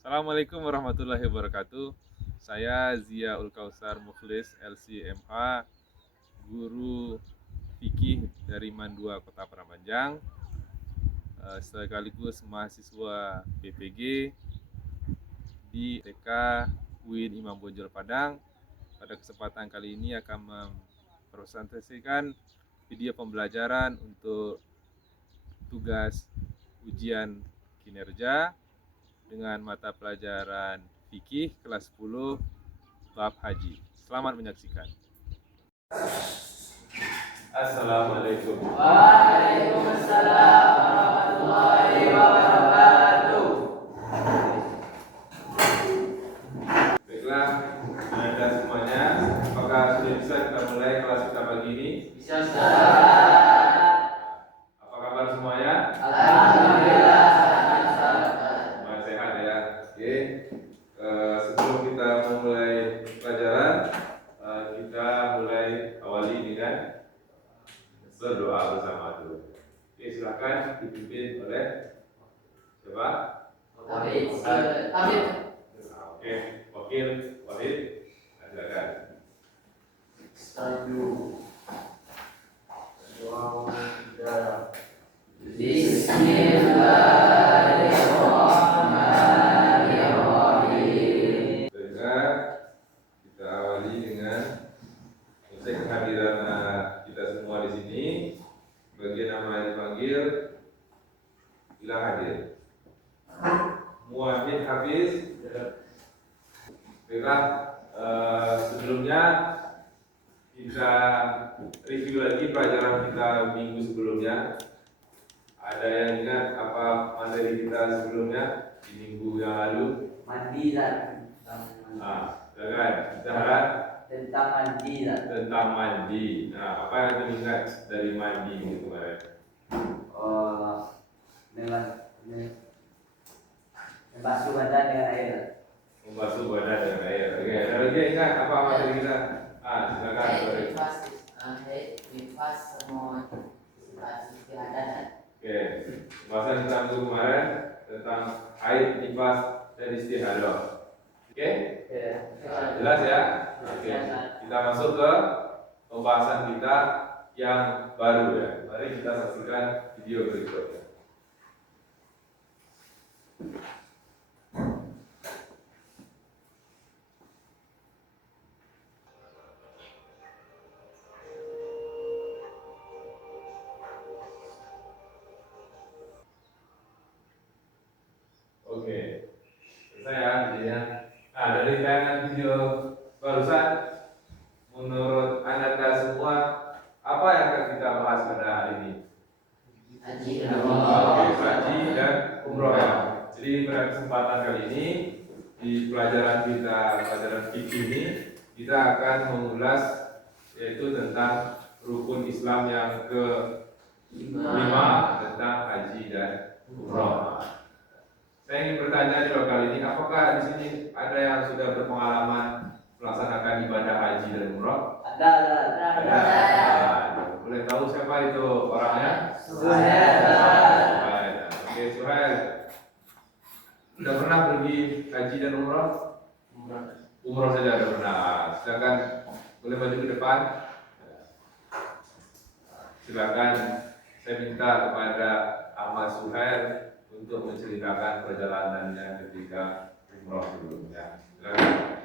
Assalamualaikum warahmatullahi wabarakatuh. Saya Ziaul Kausar Mukhlis, LCMH, guru fikih dari Mandua Kota Prambanjang, sekaligus mahasiswa PPG di TK UIN Imam Bonjol Padang. Pada kesempatan kali ini akan mempresentasikan video pembelajaran untuk tugas ujian kinerja dengan mata pelajaran fikih kelas 10 bab haji. Selamat menyaksikan. Assalamualaikum. Waalaikumsalam warahmatullahi wabarakatuh. Baiklah, Anda semuanya, apakah sudah bisa kita mulai kelas kita pagi ini? Bisa. Apa kabar semuanya? Alhamdulillah. Semuanya sehat ya. Oke. Sebelum kita memulai pelajaran, kita mulai awali dengan berdoa bersama dulu. Oke, silakan dipimpin oleh siapa? Amin. Oke, wakil Wahid, silakan. Bismillahirrahmanirrahim. Dengar, kita awali dengan usai kehadiran kita semua di sini. Bagi nama yang dipanggil, bila hadir. Muhammad Hafiz. Baiklah, sebelumnya kita review lagi pelajaran kita minggu sebelumnya. Ada yang ingat apa materi kita sebelumnya di minggu yang lalu? Mandilan. Silakan. Bicara Tentang mandilan. tentang mandi. Nah, apa yang kamu ingat dari mandi minggu kemarin? Dengan membasuh badan dengan air. Membasuh badan dengan air. Oke, ada lagi yang ingat apa materi kita? Silakan. Sorry. Nifas semua istiadat. Oke, pembahasan kita minggu kemarin tentang haid, nifas, dan istihadah. Oke, jelas ya? Oke, kita masuk ke pembahasan kita yang baru ya. Mari kita saksikan video berikutnya. Oke, selesai ya videonya. Nah, dari tayangan video barusan, menurut Anda semua, apa yang akan kita bahas pada hari ini? Haji Haji dan umroh ya. Jadi pada kesempatan kali ini di pelajaran kita, pelajaran fikih ini, kita akan mengulas yaitu tentang rukun Islam yang ke-5 tentang haji dan umroh. Saya ingin bertanya di lokal ini, apakah di sini ada yang sudah berpengalaman melaksanakan ibadah haji dan umroh? Ada. Boleh tahu siapa itu orangnya? Suhail. Oke, Suhail. Sudah pernah pergi haji dan umroh? Umroh saja sudah pernah. Silakan, boleh maju ke depan. Silakan, saya minta kepada Ahmad Suhail untuk menceritakan perjalanannya ketika umroh sebelumnya. Silakan.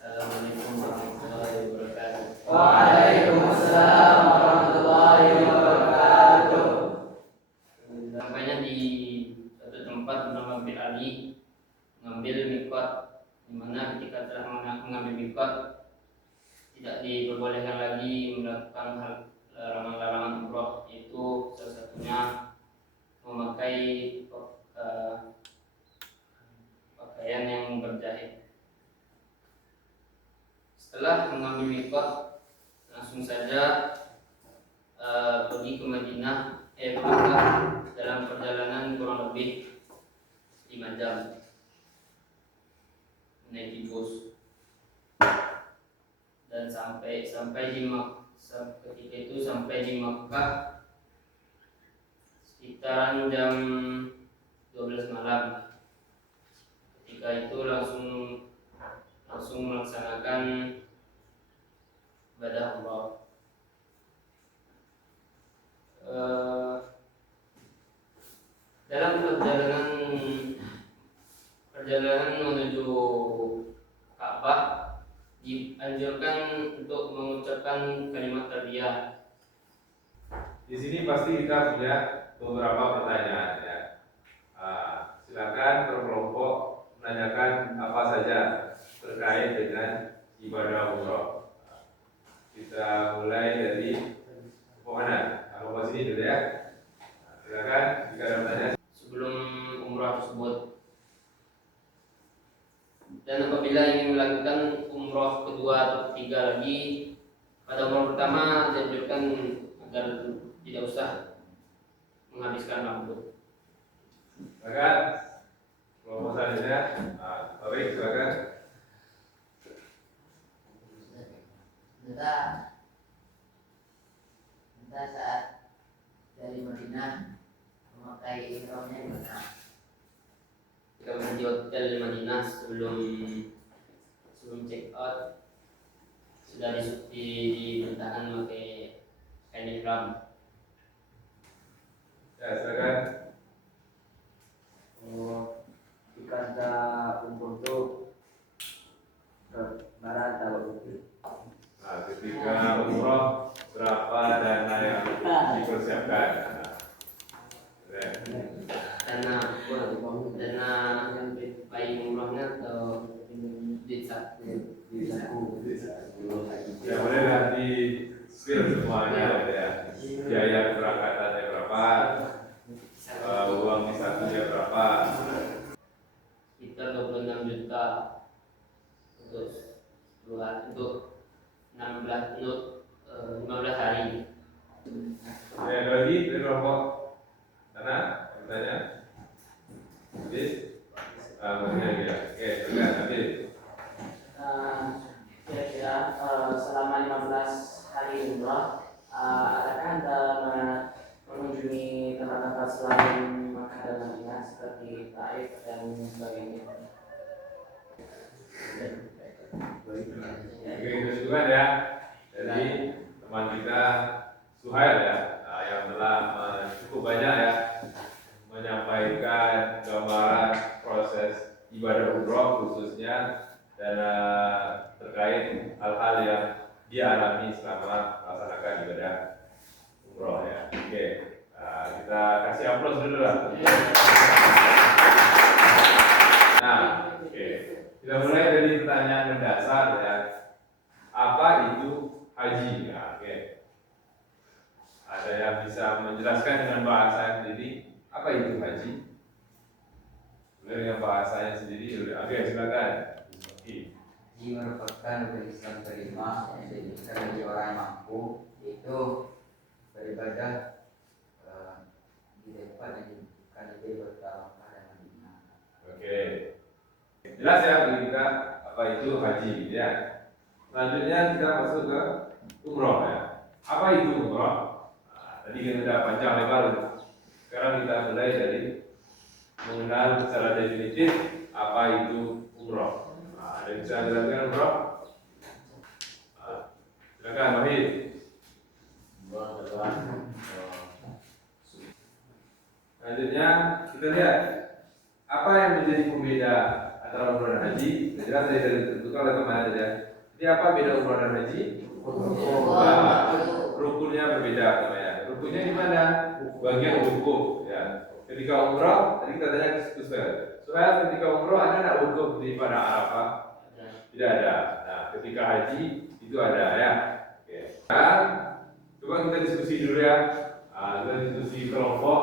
Assalamualaikum warahmatullahi wabarakatuh. Waalaikumsalam warahmatullahi wabarakatuh. Sampainya di satu tempat bernama Bir Ali, mengambil mikot, di mana ketika telah mengambil mikot tidak diperbolehkan lagi melakukan hal larangan-larangan umroh, yaitu salah satunya memakai pakaian yang berjahit. Setelah mengambil mikot, langsung saja pergi ke Madinah, Mekah, dalam perjalanan kurang lebih 5 jam menaiki bus, dan sampai di ketika itu sampai di Mekah sekitaran jam 12 malam. Ketika itu langsung melaksanakan ibadah umrah. Dalam perjalanan menuju Ka'bah dianjurkan untuk mengucapkan kalimat talbiyah. Di sini pasti kita punya beberapa pertanyaan ya. Silakan per kelompok menanyakan apa saja terkait dengan ibadah umroh. Kita mulai dari mana? Kelompok sini dulu ya. Silakan jika ada pertanyaan. Sebelum umrah tersebut, dan apabila ingin melakukan umrah kedua atau ketiga lagi, pada umrah pertama dianjurkan agar tidak usah menghabiskan waktu. Silakan kelompok selanjutnya. Baik, silakan. Kita saat dari Madinah memakai ihramnya di mana? Kita berada di hotel di Madinah sebelum check out sudah diperintahkan memakai kain ihram. Ya, silakan. Jika ada umroh itu ke barat atau ke Ketika umroh berapa dana yang dipersiapkan? Dana bayi umrohnya atau duit saku. Ya bolehlah di spill semuanya ya. Biaya keberangkatannya berapa? Uang di satunya berapa? Sekitar 26 juta untuk 15 hari. Ya, ada lagi dari kelompok sana bertanya? Habis? Mungkin ya. Oke, silakan habis. Kira-kira selama 15 hari umrah, adakah Anda mengunjungi tempat-tempat selain Makkah dan Madinah seperti Taif dan sebagainya? Oke, itu juga ya. Jadi teman kita Suhail ya, yang telah cukup banyak ya menyampaikan gambaran proses ibadah umroh khususnya dan terkait hal-hal yang dialami selama melaksanakan ibadah umroh ya. Oke, kita kasih aplaus dulu lah. Nah, oke. Kita mulai dari pertanyaan mendasar ya. Apa itu haji? Ya, oke. Ada yang bisa menjelaskan dengan bahasa sendiri apa itu haji? Dengan bahasanya sendiri. Oke, silakan. Haji merupakan rukun Islam kelima yang diinginkan bagi orang yang mampu, yaitu beribadah di tempat yang dibutuhkan itu bersama Makkah dan Madinah. Oke. Jelas ya bagi kita apa itu haji ya. Selanjutnya kita masuk ke umroh ya. Apa itu umroh? Tadi kita sudah panjang lebar. Sekarang kita mulai dari mengenal secara definitif apa itu umroh. Ada yang bisa jelaskan umroh? Silakan Wahid. Selanjutnya kita lihat apa yang menjadi pembeda antara umroh dan haji. Jelas dari tentukan oleh teman saja. Jadi apa beda umroh dan haji? Rukunnya berbeda namanya. Rukunnya di mana? Bagian wukuf ya. Ketika umroh, tadi kita tanya ke Suhail, ketika umroh ada nggak wukuf di pada Arafah? Tidak ada. Nah, ketika haji itu ada ya. Oke. Nah, coba kita diskusi dulu ya. Kita diskusi kelompok.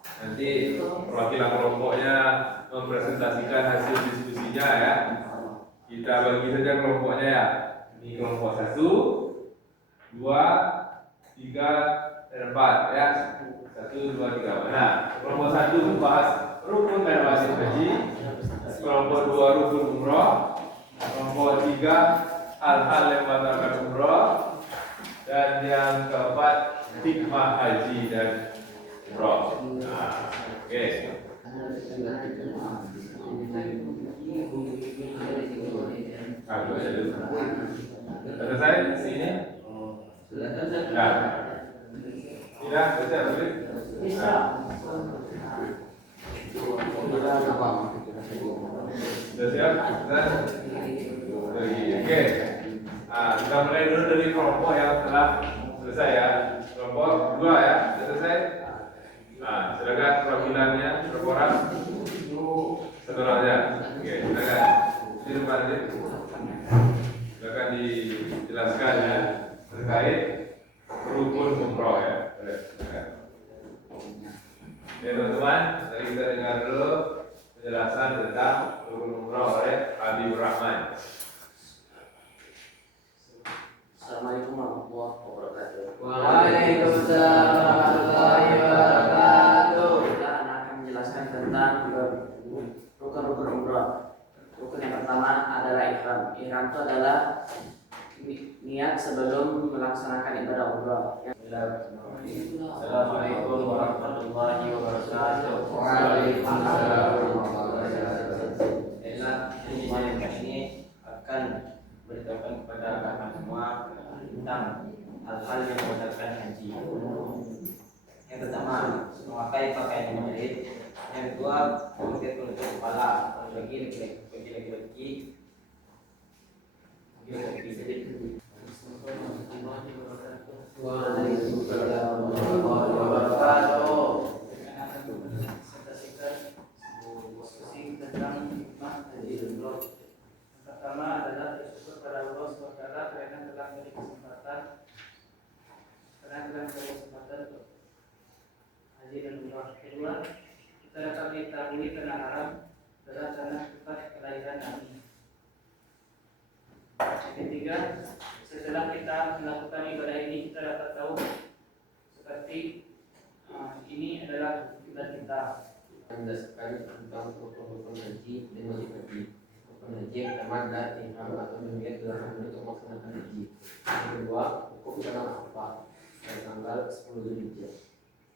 Nanti perwakilan kelompoknya mempresentasikan hasil diskusinya ya. Kita bagi saja kelompoknya ya. Ini kelompok 1, 2, 3, dan 4 ya. 1, 2, 3. Nah, kelompok 1 membahas rukun dan wajib haji. Kelompok 2 rukun umroh. Kelompok 3 hal-hal yang membatalkan umroh. Dan yang keempat hikmah haji dan umroh. Selesai ini? Sudah. Ya. Tidak, sudah boleh. Bisa. Sudah siap? Sudah. Pergi. Oke. Kita mulai dulu dari kelompok yang telah selesai ya. Kelompok 2 ya, sudah selesai. Silakan perwakilannya berkoran. Setelahnya. Oke, silakan. Di depan ini. Silakan dijelaskan ya terkait rukun umroh ya. Oke teman-teman, mari kita dengar dulu penjelasan tentang rukun umroh oleh Habibur Rahman. Assalamualaikum warahmatullahi wabarakatuh. Waalaikumsalam warahmatullahi wabarakatuh. Kita akan menjelaskan tentang rukun-rukun umroh. Rukun yang pertama adalah ihram. Ihram itu adalah niat sebelum melaksanakan ibadah umroh. Assalamualaikum warahmatullahi wabarakatuh. Waalaikumsalam warahmatullahi wabarakatuh. Inilah yang ini akan beritahukan kepada kalian semua tentang hal-hal yang membatalkan haji. Yang pertama, memakai pakaian yang menjahit. Yang kedua, memakai penutup kepala bagi laki-laki. Waalaikumsalam warahmatullahi wabarakatuh. Diskusi tentang hikmah haji umroh. Yang pertama adalah bersyukur pada Allah SWT karena telah memberi kesempatan untuk haji dan umroh. Kedua, kita dapat mengetahui tanah haram adalah tanah tempat kelahiran Nabi. Yang ketiga, setelah kita melakukan ibadah ini, kita dapat tahu seperti ini adalah kiblat kita. Menjelaskan tentang rukun haji dan wajib haji. Rukun haji yang pertama adalah ihram atau berniat dilarang untuk melaksanakan haji. Yang kedua, wukuf di tanah Arafah pada tanggal 10 Zulhijjah.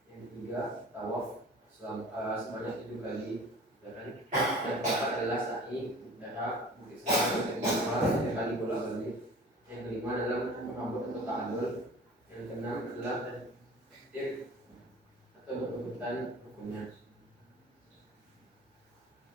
Yang ketiga, tawaf sebanyak 7 kali. Dan yang keempat adalah sa'i darah Bukit Salam dan Jamal 3 kali bolak-balik. Yang kelima adalah rambut atau ta'adul. Yang keenam adalah tip atau berurutan rukunnya.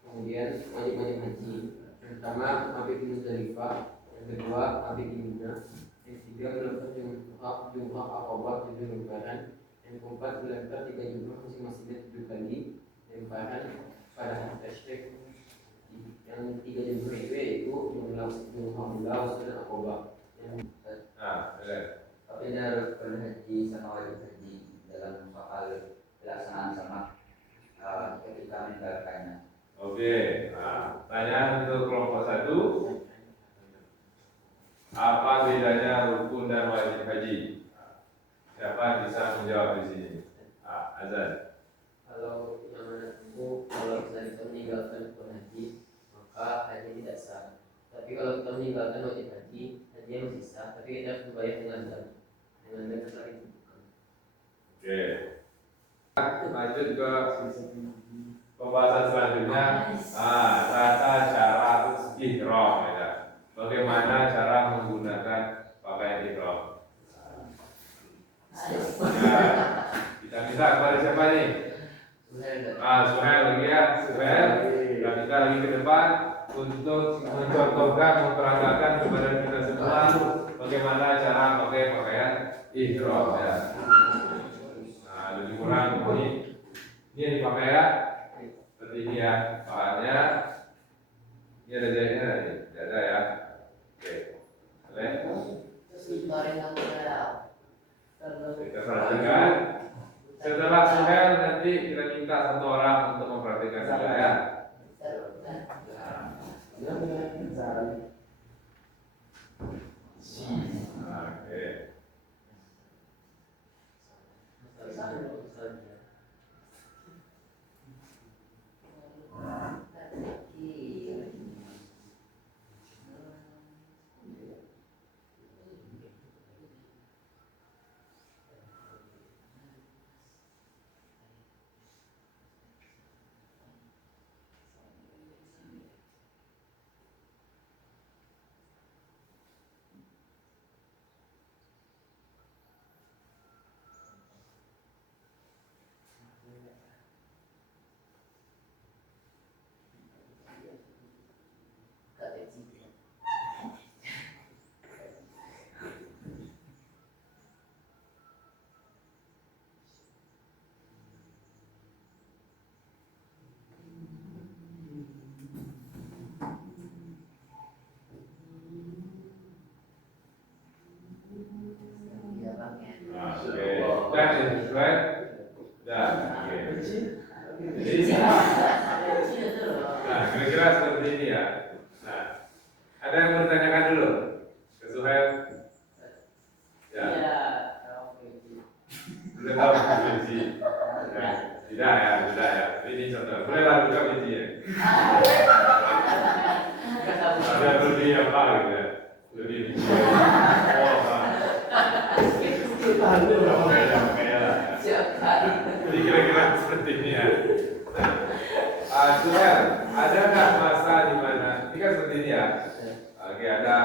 Kemudian wajib-wajib haji. Yang pertama mabit di Muzdalifah, yang kedua mabit di Mina, yang ketiga melakukan jumrah Aqabah 7 lembaran, yang keempat melempar 3 jumrah masing-masingnya 7 kali lemparan pada hari tasyrik. Yang 3 jumrah itu yaitu jumrah Ula dan Aqabah. Beda rukun haji sama wajib haji dalam soal pelaksanaan sama ketika menjalankannya. Oke, pertanyaan untuk kelompok 1. Apa bedanya rukun dan wajib haji? Siapa bisa menjawab di sini? Azan. Kalau yang menurutku, kalau kita meninggalkan rukun haji, maka haji tidak sah. Tapi kalau kita meninggalkan wajib haji, haji masih sah. Tapi kita harus membayar dengan dam setelah itu. Oke. Lanjut ke pembahasan selanjutnya. Tata cara ihram ya. Bagaimana cara menggunakan pakaian ihram? Kita minta kepada siapa nih? Suhail lagi ya. Suhail. Kita minta lagi ke depan untuk mencontohkan, memperagakan kepada kita semua bagaimana cara pakai pakaian ihram ya. Lebih kurang ini yang dipakai ya. Seperti ini ya, bahannya. Ini ada jahitnya tadi, tidak ada ya. Oke, boleh. Kita perhatikan. Setelah Suhail nanti kita minta satu orang untuk memperhatikan juga ya. Oke. Oke. Jadi sama. Nah, kira-kira seperti ini ya. Nah, ada yang mau ditanyakan dulu ke Suhail? Ya. Sudah tahu kunci. Ya. Tidak ya. Ini contoh. Bolehlah buka kunci ya. Ada lebih apa gitu ya? Lebih. Oh, Pak. Jadi kira-kira seperti ini ya. Suhail, ada nggak masa di mana ini kan seperti ini ya? Oke, ada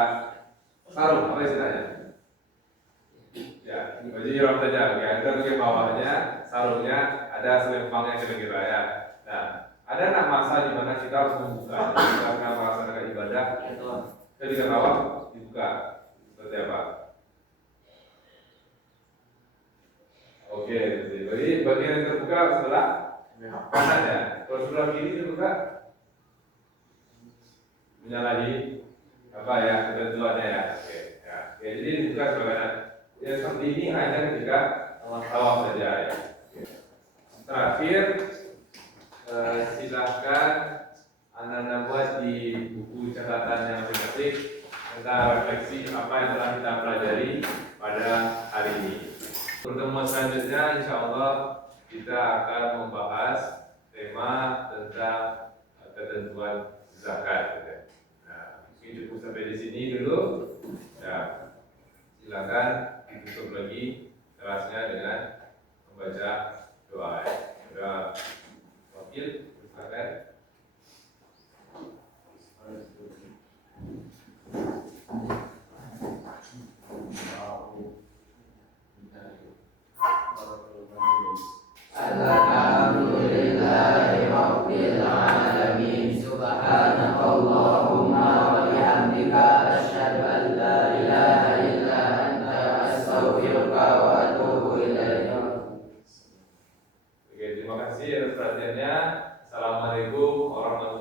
sarung, apa istilahnya? Ya, baju ihram saja. Oke, ada bagian bawahnya, sarungnya, ada selempangnya kira-kira ya. Nah, ada nggak masa di mana kita harus membuka karena melaksanakan ibadah? Ketika tawaf dibuka, seperti apa? Oke, jadi bagian yang terbuka sebelah kanan ya. Kalau sebelah kiri dibuka, menyalahi apa ya ketentuannya ya. Oke, ya. Oke, jadi dibuka sebelah kanan. Ya seperti ini hanya ketika tawaf saja ya. Oke. Terakhir, silahkan Anda buat di buku catatan yang masing-masing tentang refleksi apa yang telah kita pelajari pada hari ini. Pertemuan selanjutnya insya Allah kita akan membahas tema tentang ketentuan zakat. Nah, mungkin cukup sampai di sini dulu. Ya, silakan ditutup lagi kelasnya dengan membaca doa. Doa wakil, silakan. Alhamdulillahi Rabbil Alamin. Subhanakallahumma wa bihamdika asyhadu an la ilaha illa anta astaghfiruka wa atubu ilaik. Oke, terima kasih atas perhatiannya. Assalamualaikum warahmatullahi wabarakatuh.